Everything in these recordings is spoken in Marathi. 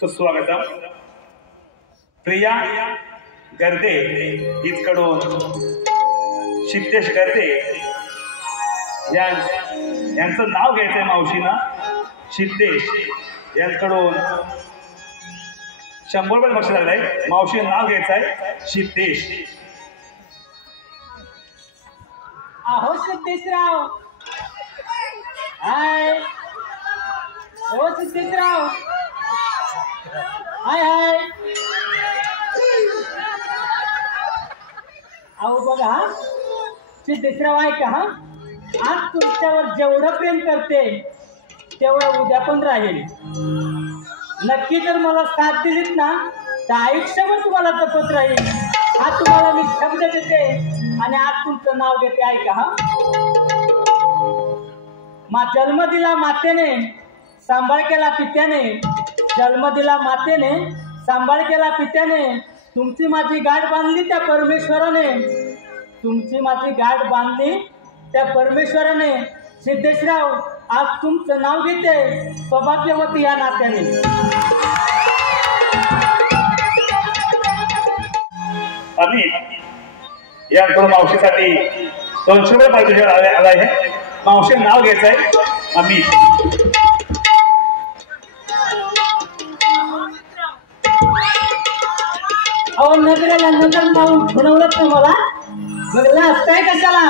सुस्वागतम. प्रिया गर्दे हिचकडून सिद्धेश गर्दे यांचं नाव घ्यायचंय मावशीना. सिद्धेश यांकडून 100 रुपये बक्षीस लागलंय. मावशी नाव घ्यायचंय सिद्धेश. अहो सिद्धेशराव, हाय. हो सिद्धेशराव, हाय हाय. अहो बघा सिद्धेशराव, ऐका हा, आज तुमच्यावर जेवढं प्रेम करते तेवढं उद्या पण राहील. नक्की जर मला साथ दिलीत ना तर आयुष्यभर तुम्हाला जपत राहील. हा तुम्हाला मी शब्द देते आणि आज तुमचं नाव घेते. ऐका हा. जन्म दिला मातेने, सांभाळ केला पित्याने. जन्म दिला मातेने, सांभाळ केला पित्याने. तुमची माझी गाठ बांधली त्या परमेश्वराने. तुमची माझी गाठ बांधली त्या परमेश्वराने. सिद्धेशराव, आज तुमचं नाव घेते सौभाग्यवती या नात्याने. अमित यांकडून मावशीसाठी 200 रुपये पारितोषिक आलाय आहे. मावशी नाव घ्यायचंय अमित. अहो नजरेला नजर लावून खुणवलंच ना मला, बघला असताय कशाला.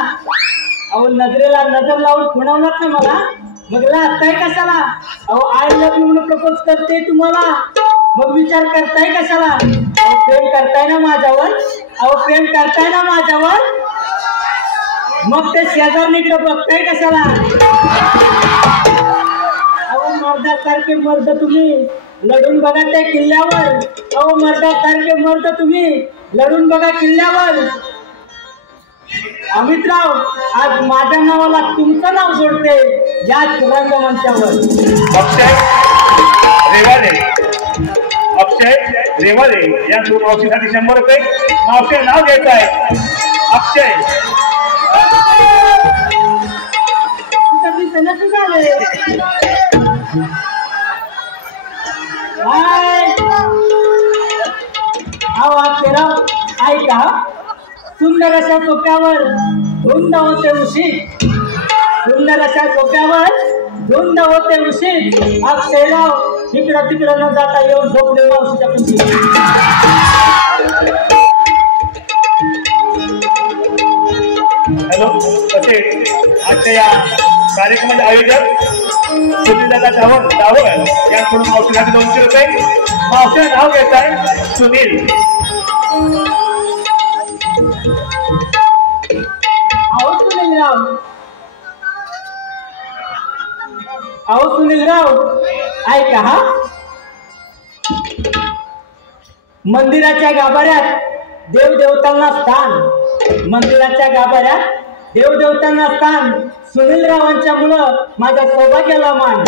अहो नजरेला नजर लावून खुणवलंच ना मला, बघला असताय कशाला. अहो आय लव्ह यू म्हणून प्रपोज करते तुम्हाला, मग विचार करताय कशाला. अहो प्रेम करताय ना माझ्यावर, अहो प्रेम करताय ना माझ्यावर, मग ते शेजारणीकडे बघताय कशाला. अहो मर्दासारखे मर्द तुम्ही लढून बघा त्या किल्ल्यावर. अहो मर्दासारखे मर्द तुम्ही लढून बघा किल्ल्यावर. अमितराव, आज माझ्या नावाला तुमचं नाव जोडते या रंगमंचावर. अक्षय रेवाले या मावशीसाठी 100 रुपये. मावशी नाव घ्यायचं आहे अक्षय. ऐका, सुंदर अशा सोप्यावर धुंद होते उशीत. सुंदर अशा सोप्यावर धुंद होते उशीत. अक्षयराव इकडं तिकडं न जाता येऊन झोपले मावशीच्या कुशी. हॅलो, कसे आजच्या या कार्यक्रमाचे आयोजक सुनील दादा डावळ यांकडून मावशीसाठी 200 रुपये. मावशी नाव घेत आहे सुनील. अहो सुनीलराव, अहो सुनीलराव, ऐका हा. मंदिराच्या गाभाऱ्यात देवदेवतांना स्थान. मंदिराच्या गाभाऱ्यात देवदेवतांना स्थान. सुनीलरावांच्या मुलं माझ्या सौभाग्याला मान.